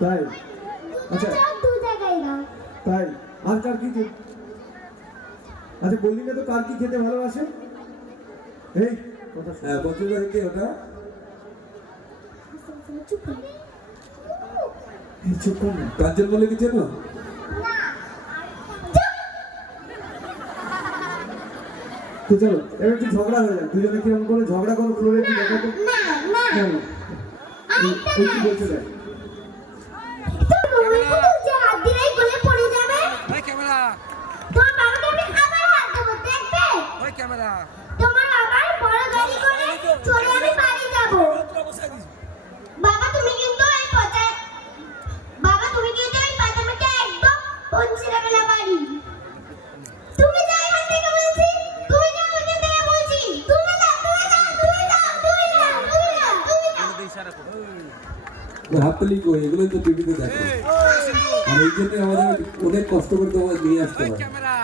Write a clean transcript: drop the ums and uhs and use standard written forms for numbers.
তাই আচ্ছা দু জায়গায় দাও। তাই আর কার কি আচ্ছা বললি না তো কার কি খেতে ভালোবাসে এই কথা হ্যাঁ পঞ্চমী কে ওটা চুপ কর। চুপ কর না কাঞ্চন বলে কি চেনো? তো চলো এবার একটু ঝগড়া হয়ে যায় দুজনে কিরকম করে ঝগড়া করো ফ্লোরে একটু দেখা তো না না কেন ওই কি বলছে দেখ তো রুমিকে যে হাত দিলেই গলে পড়ে যাবে। ওই ক্যামেরা, তোমার বাবাকে আমি আবার হাত দেবো দেখবে। ওই ক্যামেরা। তোমার আবার বড় গাড়ি করে চড়ে আমি বাড়ি যাব। বাবা তুমি কিন্তু এই পচায় বাবা তুমি কিন্তু এই পাজামাটা একদম পৌঁছে দেবে না বাড়ি। তুমি যাই হাত থেকে বলছি তুমি যাও ওখান থেকে বলছি তুমি যাও তুমি যাও তুমি যাও তুমি যাও তুমি যাও তুমি যাও। ওদের ইশারা করো। হাততালি কই এগুলো তো টিভিতে দেখো আর এই জন্য আমাদের অনেক কষ্ট করে তোমাদের নিয়ে আসতে ওই হয় ক্যামেরা।